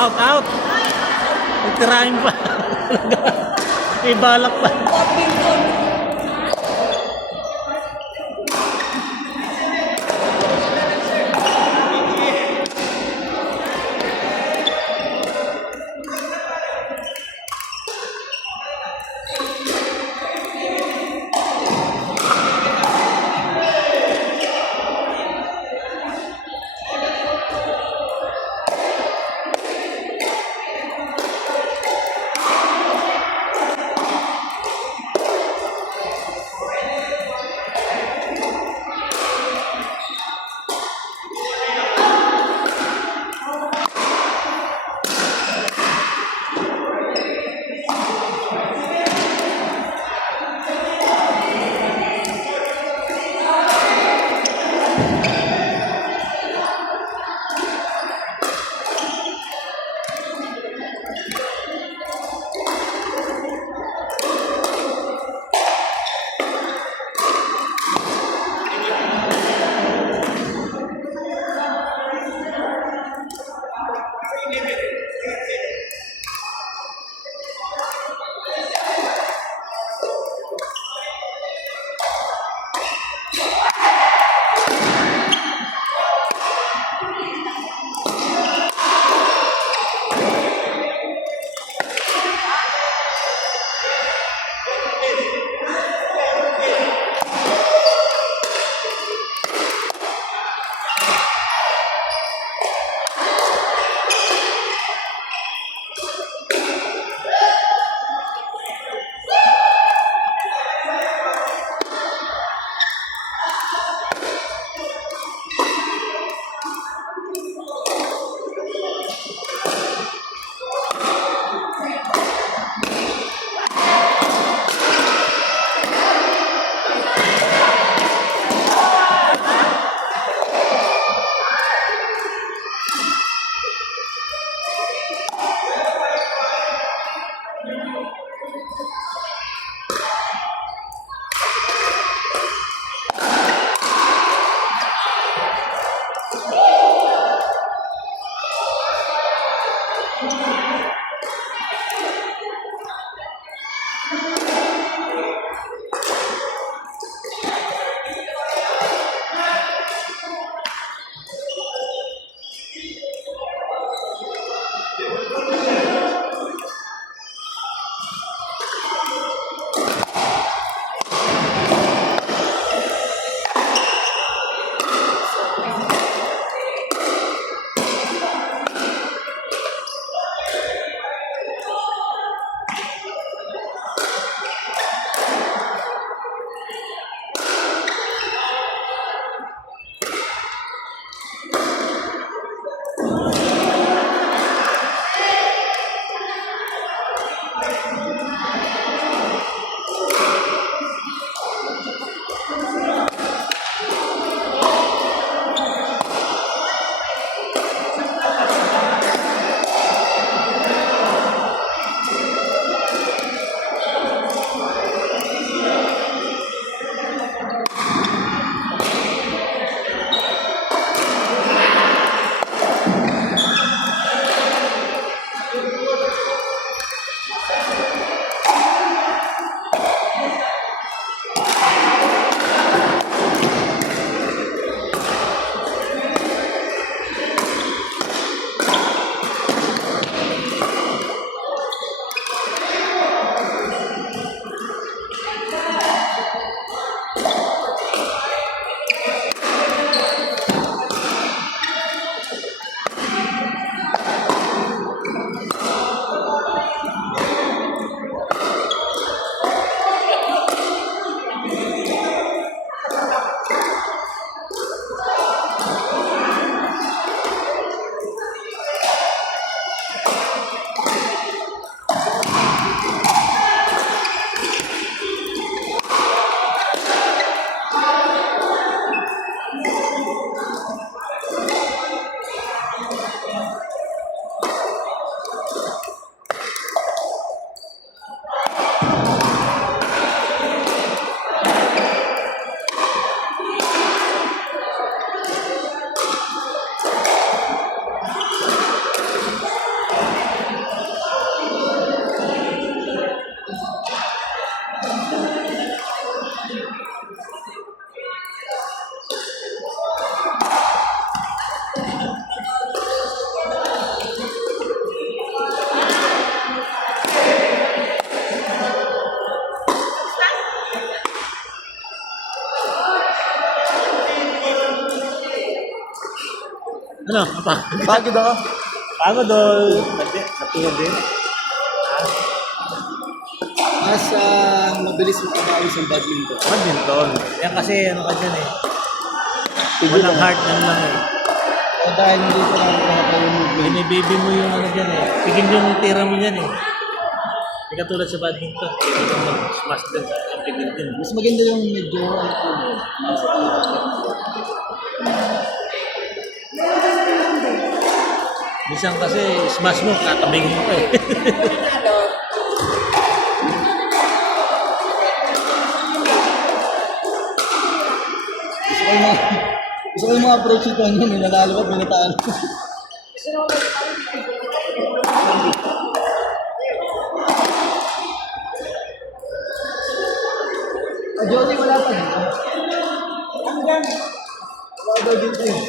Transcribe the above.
Out, out. Nagtirahin pa. May balak pa. Ano? Pagod ako. Pagod o? Sa tuhod din. Mas mabilis makabawi sa badminton. Badminton. Yan kasi ano ka dyan eh. Walang heart yan lang eh. O dahil hindi ko lang nakaka yung movement. Binibaby mo yung ano dyan eh. Tigil yung tira mo dyan eh. Hindi ka tulad sa badminton. Hindi ka mag-smash din sa pigil din. Mas maganda yung medyo nasa Minsan kasi smash mo, katabing mo pa eh. gusto ko yung mga approach ito nyo, may nanalo ka, may natalo. Jody, wala pa dito. Wala ba dito eh.